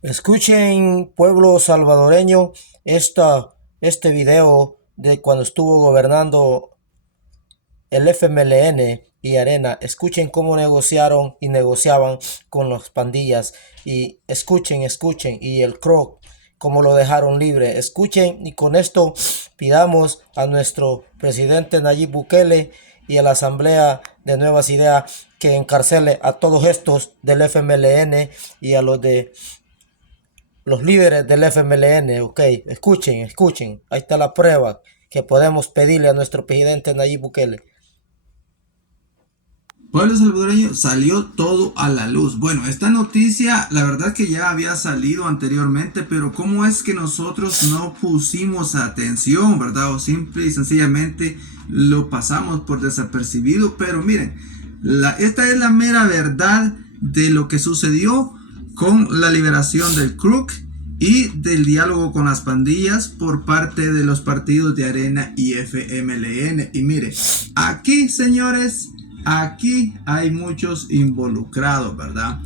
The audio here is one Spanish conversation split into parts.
Escuchen, pueblo salvadoreño, este video de cuando estuvo gobernando el FMLN y Arena. Escuchen cómo negociaron y negociaban con las pandillas. Y escuchen, y el CROC, cómo lo dejaron libre. Escuchen, y con esto pidamos a nuestro presidente Nayib Bukele y a la Asamblea de Nuevas Ideas que encarcele a todos estos del FMLN y a los líderes del FMLN. Ok, escuchen, ahí está la prueba que podemos pedirle a nuestro presidente Nayib Bukele. Pueblo salvadoreño, salió todo a la luz. Bueno, esta noticia la verdad que ya había salido anteriormente, pero ¿cómo es que nosotros no pusimos atención, verdad? O simple y sencillamente lo pasamos por desapercibido. Pero miren, esta es la mera verdad de lo que sucedió con la liberación del CRUC y del diálogo con las pandillas por parte de los partidos de Arena y FMLN. Y mire, aquí, señores, aquí hay muchos involucrados, ¿verdad?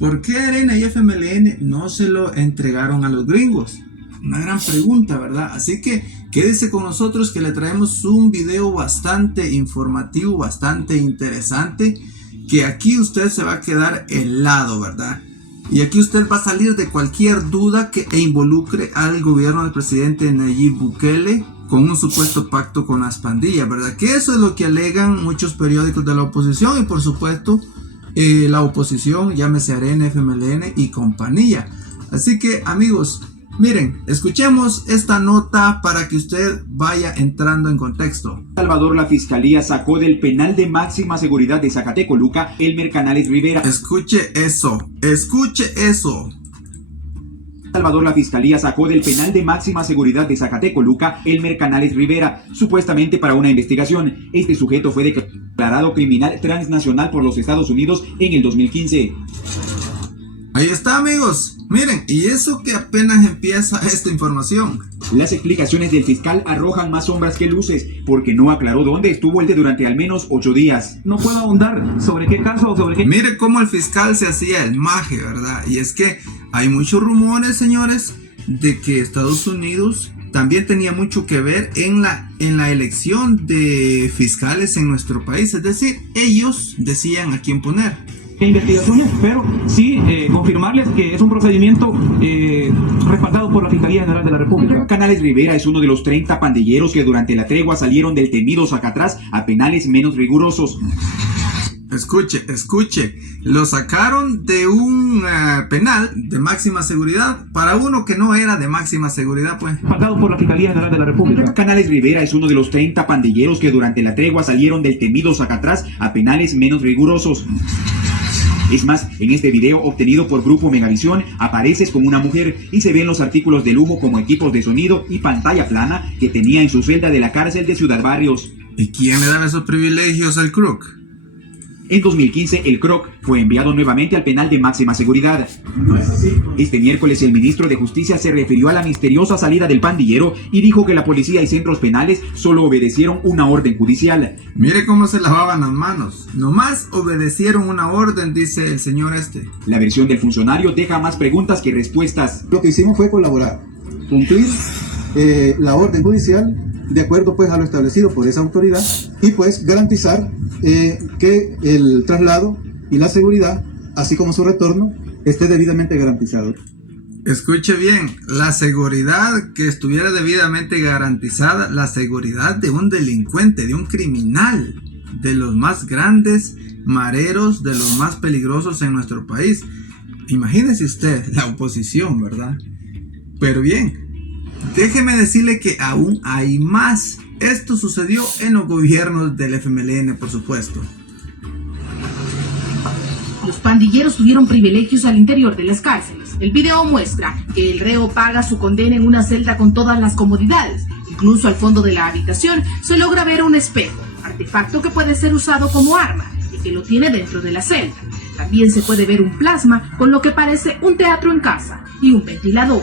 ¿Por qué Arena y FMLN no se lo entregaron a los gringos? Una gran pregunta, ¿verdad? Así que quédese con nosotros que le traemos un video bastante informativo, bastante interesante, que aquí usted se va a quedar helado, ¿verdad? Y aquí usted va a salir de cualquier duda que involucre al gobierno del presidente Nayib Bukele con un supuesto pacto con las pandillas, ¿verdad? Que eso es lo que alegan muchos periódicos de la oposición y por supuesto la oposición, llámese Arena, FMLN y compañía. Así que amigos, miren, escuchemos esta nota para que usted vaya entrando en contexto. Salvador, la fiscalía sacó del penal de máxima seguridad de Zacatecoluca Elmer Canales Rivera. Escuche eso, escuche eso. Salvador, la fiscalía sacó del penal de máxima seguridad de Zacatecoluca Elmer Canales Rivera, supuestamente para una investigación. Este sujeto fue declarado criminal transnacional por los Estados Unidos en el 2015. Ahí está, amigos. Miren, y eso que apenas empieza esta información. Las explicaciones del fiscal arrojan más sombras que luces, porque no aclaró dónde estuvo el durante al menos 8 días. No puedo ahondar sobre qué caso o sobre qué... Mire cómo el fiscal se hacía el maje, ¿verdad? Y es que hay muchos rumores, señores, de que Estados Unidos también tenía mucho que ver en la elección de fiscales en nuestro país. Es decir, ellos decían a quién poner. investigaciones, pero sí confirmarles que es un procedimiento respaldado por la Fiscalía General de la República. Canales Rivera es uno de los 30 pandilleros que durante la tregua salieron del temido Zacatraz a penales menos rigurosos. Escuche, lo sacaron de un penal de máxima seguridad para uno que no era de máxima seguridad, pues. Respaldado por la Fiscalía General de la República. Canales Rivera es uno de los 30 pandilleros que durante la tregua salieron del temido Zacatraz a penales menos rigurosos. Es más, en este video obtenido por Grupo Megavisión apareces con una mujer y se ven los artículos de lujo como equipos de sonido y pantalla plana que tenía en su celda de la cárcel de Ciudad Barrios. ¿Y quién le daba esos privilegios al CRUC? En 2015, el CROC fue enviado nuevamente al penal de máxima seguridad. Este miércoles, el ministro de Justicia se refirió a la misteriosa salida del pandillero y dijo que la policía y centros penales solo obedecieron una orden judicial. Mire cómo se lavaban las manos. Nomás obedecieron una orden, dice el señor este. La versión del funcionario deja más preguntas que respuestas. Lo que hicimos fue colaborar, cumplir la orden judicial de acuerdo pues a lo establecido por esa autoridad y pues garantizar que el traslado y la seguridad, así como su retorno, esté debidamente garantizado. Escuche bien, la seguridad que estuviera debidamente garantizada, la seguridad de un delincuente, de un criminal, de los más grandes mareros, de los más peligrosos en nuestro país. Imagínese usted la oposición, ¿verdad? Pero bien, déjeme decirle que aún hay más. Esto sucedió en los gobiernos del FMLN, por supuesto. Los pandilleros tuvieron privilegios al interior de las cárceles. El video muestra que el reo paga su condena en una celda con todas las comodidades. Incluso al fondo de la habitación se logra ver un espejo, artefacto que puede ser usado como arma y que lo tiene dentro de la celda. También se puede ver un plasma con lo que parece un teatro en casa y un ventilador.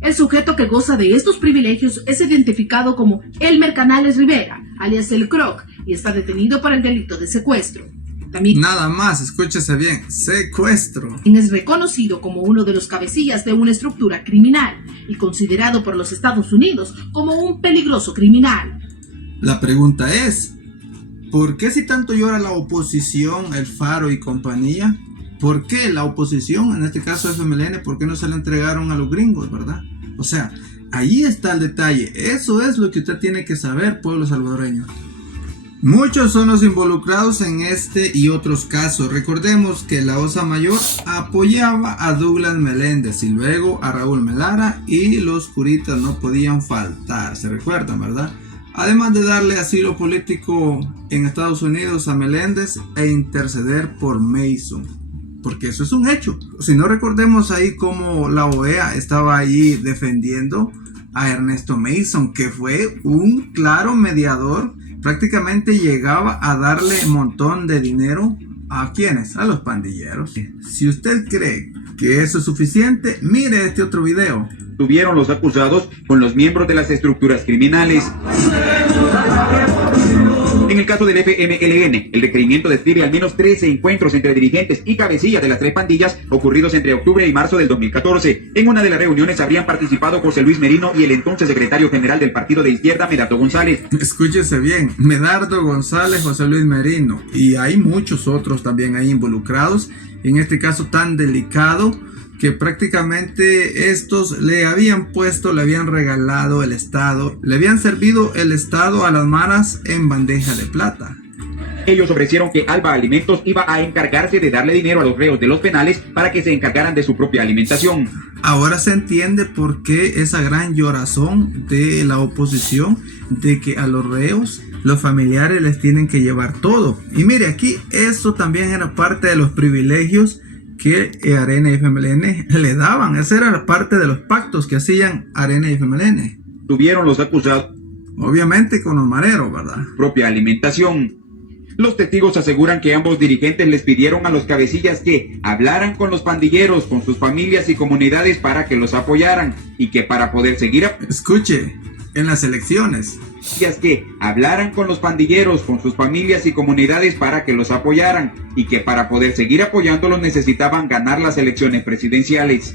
El sujeto que goza de estos privilegios es identificado como Elmer Canales Rivera, alias el CROC, y está detenido por el delito de secuestro. También Nada más, escúchese bien, secuestro. es reconocido como uno de los cabecillas de una estructura criminal y considerado por los Estados Unidos como un peligroso criminal. La pregunta es, ¿por qué si tanto llora la oposición, el Faro y compañía? ¿Por qué la oposición, en este caso FMLN, por qué no se le entregaron a los gringos, verdad? O sea, ahí está el detalle. Eso es lo que usted tiene que saber, pueblo salvadoreño. Muchos son los involucrados en este y otros casos. Recordemos que la Osa Mayor apoyaba a Douglas Meléndez y luego a Raúl Melara, y los curitas no podían faltar, se recuerdan, ¿verdad? Además de darle asilo político en Estados Unidos a Meléndez e interceder por Mason. Porque eso es un hecho. Si no, recordemos ahí cómo la OEA estaba ahí defendiendo a Ernesto Mason, que fue un claro mediador. Prácticamente llegaba a darle un montón de dinero ¿a quiénes? A los pandilleros. Si usted cree que eso es suficiente, mire este otro video. Tuvieron los acusados con los miembros de las estructuras criminales. En el caso del FMLN, el requerimiento describe al menos 13 encuentros entre dirigentes y cabecillas de las 3 pandillas ocurridos entre octubre y marzo del 2014. En una de las reuniones habrían participado José Luis Merino y el entonces secretario general del partido de izquierda, Medardo González. Escúchese bien, Medardo González, José Luis Merino, y hay muchos otros también ahí involucrados en este caso tan delicado, que prácticamente estos le habían regalado el Estado, le habían servido el Estado a las maras en bandeja de plata. Ellos ofrecieron que Alba Alimentos iba a encargarse de darle dinero a los reos de los penales para que se encargaran de su propia alimentación. Ahora se entiende por qué esa gran llorazón de la oposición de que a los reos, los familiares les tienen que llevar todo. Y mire, aquí eso también era parte de los privilegios que Arena y FMLN le daban. Esa era parte de los pactos que hacían Arena y FMLN. Tuvieron los acusados, obviamente con los mareros, ¿verdad? Propia alimentación. Los testigos aseguran que ambos dirigentes les pidieron a los cabecillas que hablaran con los pandilleros, con sus familias y comunidades para que los apoyaran, y que para poder seguir escuche, en las elecciones, que hablaran con los pandilleros, con sus familias y comunidades para que los apoyaran, y que para poder seguir apoyándolos necesitaban ganar las elecciones presidenciales.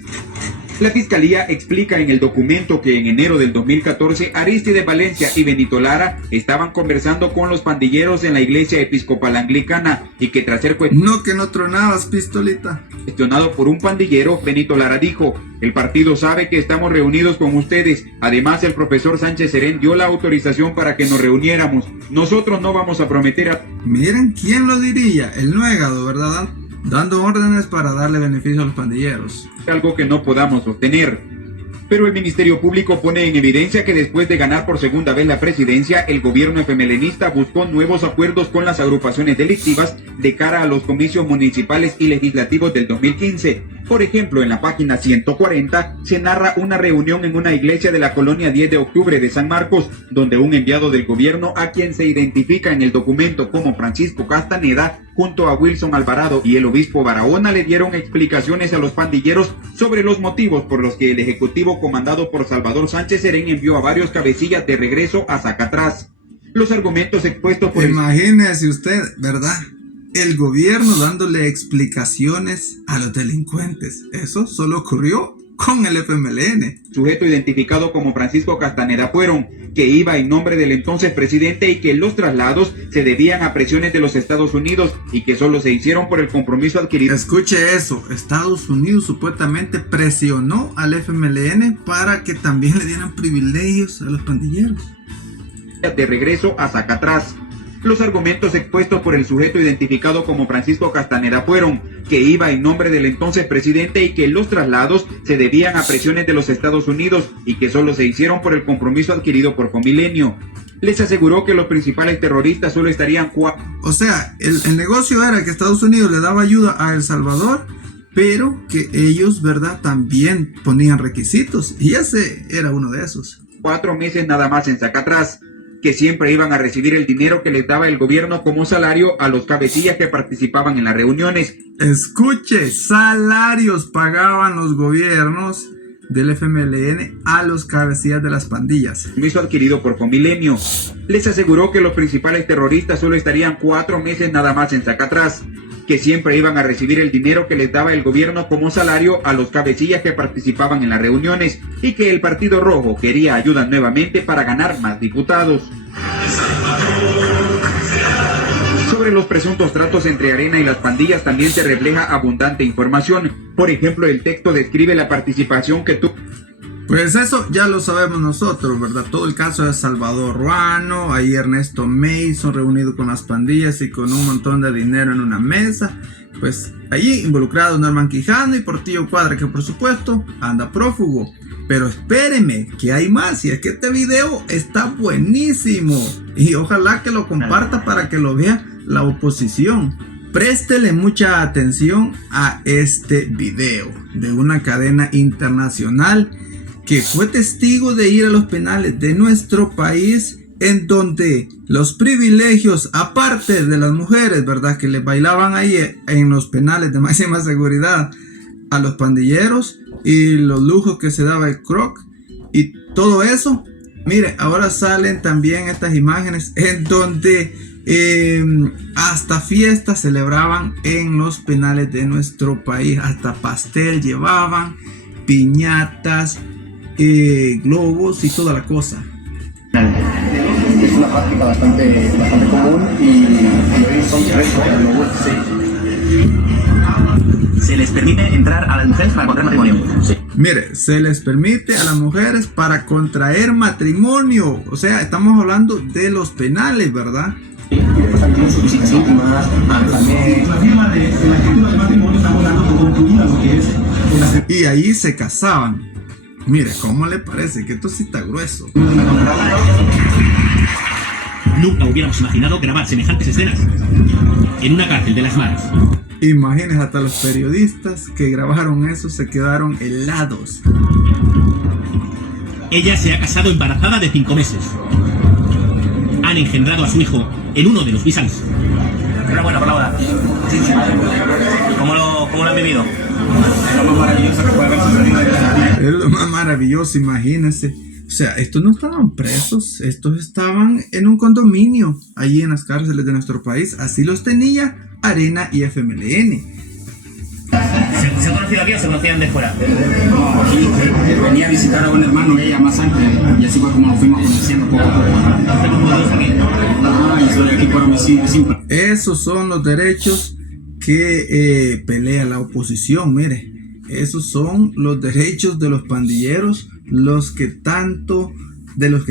La Fiscalía explica en el documento que en enero del 2014 Arístide Valencia y Benito Lara estaban conversando con los pandilleros en la iglesia episcopal anglicana, y que tras ser no que no tronabas, pistolita. Cuestionado por un pandillero, Benito Lara dijo: el partido sabe que estamos reunidos con ustedes. Además, el profesor Sánchez Serén dio la autorización para que nos reuniéramos. Nosotros no vamos a prometer a... Miren, ¿quién lo diría? El Nuegado, ¿verdad? Dando órdenes para darle beneficio a los pandilleros. Algo que no podamos sostener. Pero el Ministerio Público pone en evidencia que después de ganar por segunda vez la presidencia, el gobierno FMLNista buscó nuevos acuerdos con las agrupaciones delictivas de cara a los comicios municipales y legislativos del 2015. Por ejemplo, en la página 140 se narra una reunión en una iglesia de la colonia 10 de octubre de San Marcos, donde un enviado del gobierno, a quien se identifica en el documento como Francisco Castaneda, junto a Wilson Alvarado y el obispo Barahona, le dieron explicaciones a los pandilleros sobre los motivos por los que el ejecutivo comandado por Salvador Sánchez Serén envió a varios cabecillas de regreso a Zacatrás. Los argumentos expuestos por... Imagínese usted, ¿verdad? El gobierno dándole explicaciones a los delincuentes. Eso solo ocurrió con el FMLN. Sujeto identificado como Francisco Castaneda fueron, que iba en nombre del entonces presidente, y que los traslados se debían a presiones de los Estados Unidos y que solo se hicieron por el compromiso adquirido. Escuche eso, Estados Unidos supuestamente presionó al FMLN para que también le dieran privilegios a los pandilleros. De regreso a Zacatrás. Los argumentos expuestos por el sujeto identificado como Francisco Castaneda fueron, que iba en nombre del entonces presidente y que los traslados se debían a presiones de los Estados Unidos y que solo se hicieron por el compromiso adquirido por Comilenio. Les aseguró que los principales terroristas solo estarían O sea, el negocio era que Estados Unidos le daba ayuda a El Salvador, pero que ellos, ¿verdad?, también ponían requisitos, y ese era uno de esos. 4 meses nada más en Zacatrás, que siempre iban a recibir el dinero que les daba el gobierno como salario a los cabecillas que participaban en las reuniones. Escuche, salarios pagaban los gobiernos del FMLN a los cabecillas de las pandillas. Permiso adquirido por Comilenio. Les aseguró que los principales terroristas solo estarían 4 meses nada más en Zacatrás, que siempre iban a recibir el dinero que les daba el gobierno como salario a los cabecillas que participaban en las reuniones y que el Partido Rojo quería ayuda nuevamente para ganar más diputados. Sobre los presuntos tratos entre Arena y las pandillas también se refleja abundante información. Por ejemplo, el texto describe la participación que tuvo. Pues eso ya lo sabemos nosotros, ¿verdad? Todo el caso de Salvador Ruano, ahí Ernesto Mason reunido con las pandillas y con un montón de dinero en una mesa. Pues allí involucrado Norman Quijano y Portillo Cuadra, que por supuesto anda prófugo. Pero espéreme, que hay más, y es que este video está buenísimo. Y ojalá que lo comparta para que lo vea la oposición. Préstele mucha atención a este video de una cadena internacional que fue testigo de ir a los penales de nuestro país, en donde los privilegios, aparte de las mujeres, ¿verdad?, que les bailaban ahí en los penales de máxima seguridad a los pandilleros, y los lujos que se daba el Croc y todo eso. Mire, ahora salen también estas imágenes en donde hasta fiestas celebraban en los penales de nuestro país, hasta pastel llevaban, piñatas, globos y toda la cosa. Es una práctica bastante común y son se les permite entrar a las mujeres para contraer matrimonio. Sí. Mire, se les permite a las mujeres para contraer matrimonio. O sea, estamos hablando de los penales, ¿verdad? Y después también sus visitas íntimas, también. La firma de la escritura del matrimonio estamos dando por concluida lo que es. Y ahí se casaban. Mire, ¿cómo le parece? Que esto sí está grueso. Nunca hubiéramos imaginado grabar semejantes escenas en una cárcel de las maras. Imagínense, hasta los periodistas que grabaron eso se quedaron helados. Ella se ha casado embarazada de 5 meses. Han engendrado a su hijo en uno de los Bisans. Enhorabuena por la boda. Sí. ¿Cómo lo han vivido? Es lo más maravilloso que puede haber sucedido en la vida. Es lo más maravilloso, imagínense. O sea, estos no estaban presos, estos estaban en un condominio allí en las cárceles de nuestro país. Así los tenía Arena y FMLN. ¿Se han conocido aquí o se conocían de fuera? No, aquí venía a visitar a un hermano, ella más antes, y así fue como nos fuimos conociendo poco a poco. Ah, y soy aquí por homicidio simple. Esos son los derechos que pelea la oposición, mire. Esos son los derechos de los pandilleros, de los que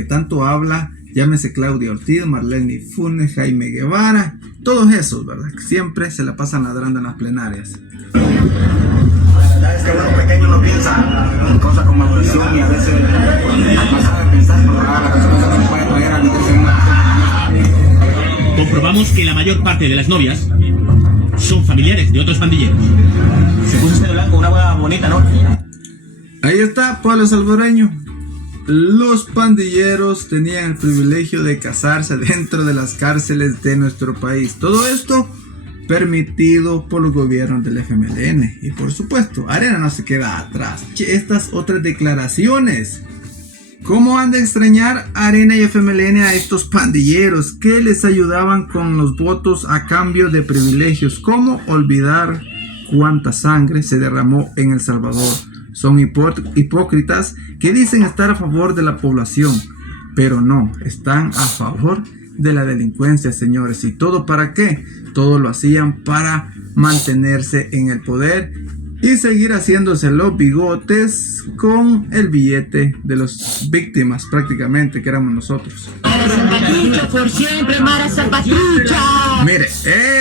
tanto habla, llámese Claudia Ortiz, Marlene Funes, Jaime Guevara, todos esos, ¿verdad? Que siempre se la pasan ladrando en las plenarias. La verdad es que uno pequeño no piensa en cosas como evolución y a veces pasa de pensar por las cosas que se puede traer a meterse en una. Comprobamos que la mayor parte de las novias son familiares de otros pandilleros. Se puso usted de blanco, una hueá bonita, ¿no? Ahí está, pueblo salvadoreño. Los pandilleros tenían el privilegio de casarse dentro de las cárceles de nuestro país. Todo esto permitido por los gobiernos del FMLN. Y por supuesto, Arena no se queda atrás. Estas otras declaraciones. ¿Cómo han de extrañar Arena y FMLN a estos pandilleros que les ayudaban con los votos a cambio de privilegios? ¿Cómo olvidar cuánta sangre se derramó en El Salvador? Son hipócritas que dicen estar a favor de la población, pero no, están a favor de la delincuencia, señores. ¿Y todo para qué? Todo lo hacían para mantenerse en el poder y seguir haciéndose los bigotes con el billete de las víctimas, prácticamente, que éramos nosotros. Zapatrucha por siempre, Mara Zapatrucha. Mire,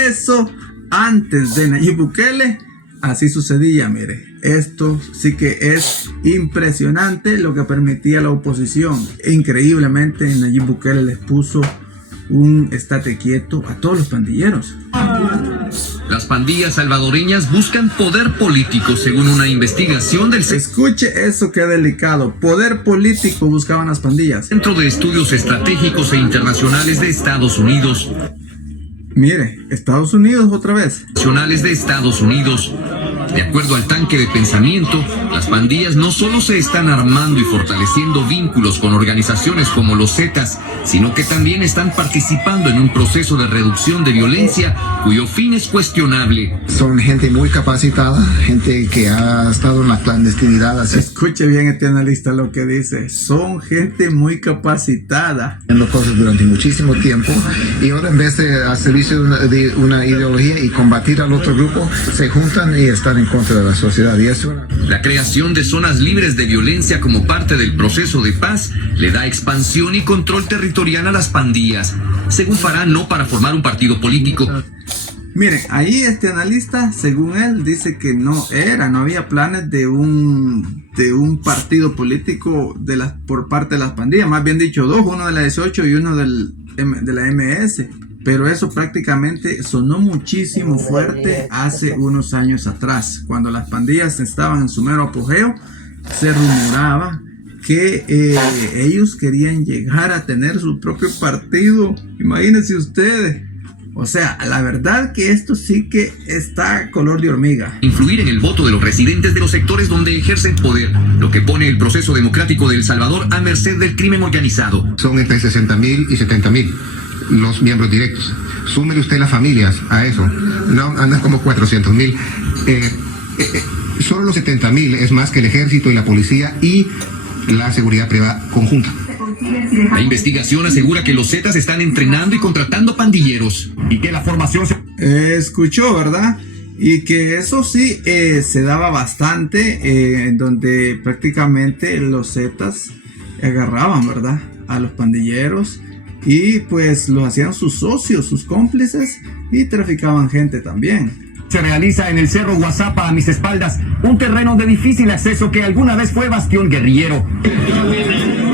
eso antes de Nayib Bukele, así sucedía, mire. Esto sí que es impresionante lo que permitía la oposición. Increíblemente, Nayib Bukele les puso un estate quieto a todos los pandilleros. Las pandillas salvadoreñas buscan poder político, según una investigación del Escuche eso, que delicado. Poder político buscaban las pandillas. Centro de Estudios Estratégicos e Internacionales de Estados Unidos. Mire, Estados Unidos otra vez. Nacionales de Estados Unidos. De acuerdo al tanque de pensamiento, las pandillas no solo se están armando y fortaleciendo vínculos con organizaciones como los Zetas, sino que también están participando en un proceso de reducción de violencia cuyo fin es cuestionable. Son gente muy capacitada, gente que ha estado en la clandestinidad. Escuche bien este analista lo que dice. Son gente muy capacitada. Haciendo cosas durante muchísimo tiempo y ahora en vez de al servicio de una ideología y combatir al otro grupo, se juntan y están en contra de la sociedad. Y eso... La creación de zonas libres de violencia como parte del proceso de paz le da expansión y control territorial a las pandillas, según Farah, no para formar un partido político. Miren, ahí este analista, según él, dice que no había planes de un partido político por parte de las pandillas, más bien dicho dos, uno de la 18 y uno de la MS, pero eso prácticamente sonó muchísimo fuerte hace unos años atrás, cuando las pandillas estaban en su mero apogeo. Se rumoraba que ellos querían llegar a tener su propio partido, imagínense ustedes. O sea, la verdad que esto sí que está color de hormiga. Influir en el voto de los residentes de los sectores donde ejercen poder, lo que pone el proceso democrático de El Salvador a merced del crimen organizado. Son entre 60,000 y 70,000 los miembros directos. Súmele usted las familias a eso. No, andan como 400,000. Solo los 70,000 es más que el ejército y la policía y la seguridad privada conjunta. La investigación asegura que los Zetas están entrenando y contratando pandilleros y que la formación se... Escuchó, ¿verdad? Y que eso sí se daba bastante, donde prácticamente los Zetas agarraban, ¿verdad?, a los pandilleros y pues los hacían sus socios, sus cómplices, y traficaban gente también. Se realiza en el Cerro Guazapa a mis espaldas, un terreno de difícil acceso que alguna vez fue bastión guerrillero.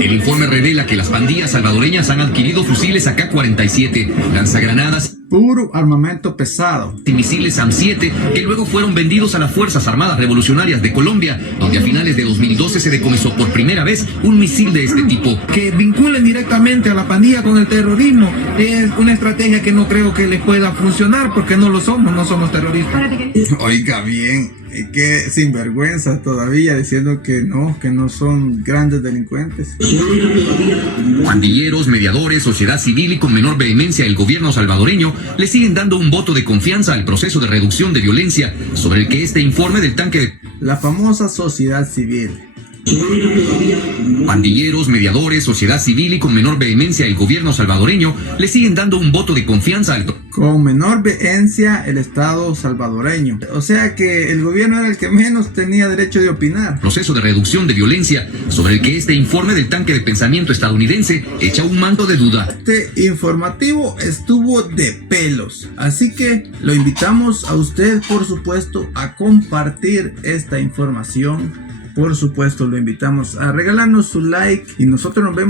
El informe revela que las pandillas salvadoreñas han adquirido fusiles AK-47, lanzagranadas, puro armamento pesado, y misiles SAM-7 que luego fueron vendidos a las Fuerzas Armadas Revolucionarias de Colombia, donde a finales de 2012 se decomisó por primera vez un misil de este tipo. Que vinculen directamente a la pandilla con el terrorismo es una estrategia que no creo que les pueda funcionar, porque no somos terroristas. Oiga bien, que sinvergüenza todavía diciendo que no son grandes delincuentes. Pandilleros, mediadores, sociedad civil y con menor vehemencia el gobierno salvadoreño le siguen dando un voto de confianza al proceso de reducción de violencia sobre el que este informe del tanque de... La famosa sociedad civil. Pandilleros, mediadores, sociedad civil y con menor vehemencia el gobierno salvadoreño le siguen dando un voto de confianza al... Con menor vehemencia el Estado salvadoreño. O sea que el gobierno era el que menos tenía derecho de opinar. Proceso de reducción de violencia sobre el que este informe del tanque de pensamiento estadounidense echa un manto de duda. Este informativo estuvo de pelos. Así que lo invitamos a usted, por supuesto, a compartir esta información. Por supuesto, lo invitamos a regalarnos su like y nosotros nos vemos.